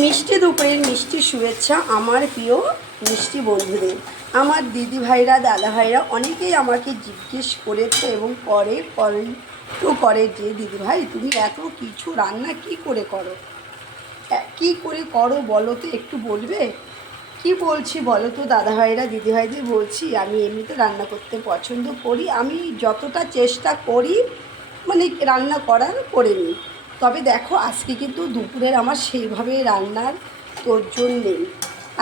মিষ্টি দুপুরের মিষ্টি শুভেচ্ছা আমার প্রিয় মিষ্টি বন্ধুদের। আমার দিদি ভাইরা দাদা ভাইরা অনেকেই আমাকে জিজ্ঞেস করেছে এবং করে যে দিদি ভাই তুমি এত কিছু রান্না কি করে করো, কি করে করো বলো তো, একটু বলবে? কি বলছি বলো তো দাদা ভাইরা দিদি ভাইদের, বলছি আমি এমনিতে রান্না করতে পছন্দ করি। আমি যতটা চেষ্টা করি মানে রান্না করার করে নিই। তবে দেখো আজকে কিন্তু দুপুরের আমার সেইভাবে রান্নার তোড়জোড় নেই।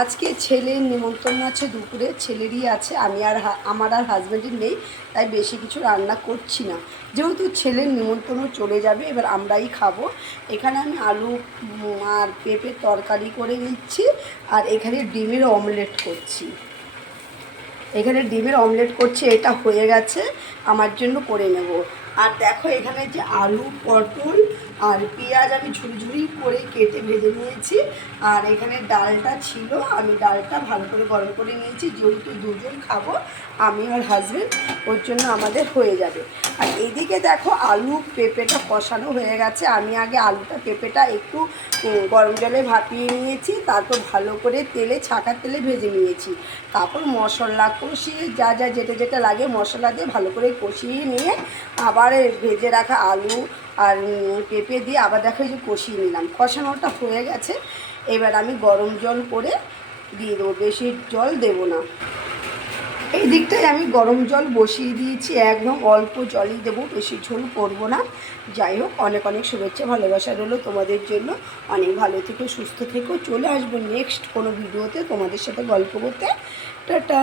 আজকে ছেলের নিমন্ত্রণ আছে, দুপুরে ছেলেরই আছে, আমার আর হাজব্যান্ডের নেই, তাই বেশি কিছু রান্না করছি না। যেহেতু ছেলের নিমন্ত্রণও চলে যাবে, এবার আমরাই খাবো। এখানে আমি আলু আর পেঁপের তরকারি করে নিচ্ছি, আর এখানে ডিমের অমলেট করছি। এটা হয়ে গেছে, আমার জন্য করে নেব। আর দেখো এখানে যে আলু পটল আর পেঁয়াজ আমি ঝুড়ি করে কেটে ভেজে নিয়েছি। আর এখানে ডালটা ছিল, আমি ডালটা ভালো করে গরম করে নিয়েছি, যেহেতু দুজন খাবো আমি আর হাজব্যান্ড, ওর জন্য আমাদের হয়ে যাবে। আর এদিকে দেখো আলু পেঁপেটা কষানো হয়ে গেছে। আমি আগে আলুটা পেঁপেটা একটু গরম জলে ভাপিয়ে নিয়েছি, তারপর ভালো করে ছাঁকার তেলে ভেজে নিয়েছি। তারপর মশলা কষিয়ে যা যেটা লাগে মশলা দিয়ে ভালো করে কষিয়ে নিয়ে আবার ভেজে রাখা আলু আর পেঁপে দিয়ে আবার দেখো যে কষিয়ে নিলাম। কষানোটা হয়ে গেছে, এবার আমি গরম জল করে দিয়ে দেবো, বেশি জল দেবো না। এই দিকটায় আমি গরম জল বসিয়ে দিয়েছি, একদম অল্প জলই দেবো, বেশি ঝোল করবো না। যাই হোক, অনেক অনেক শুভেচ্ছা ভালোবাসা রইলো তোমাদের জন্য। অনেক ভালো থেকো, সুস্থ থেকো। চলে আসবো নেক্সট কোনো ভিডিওতে তোমাদের সাথে গল্প করতে। টাটা।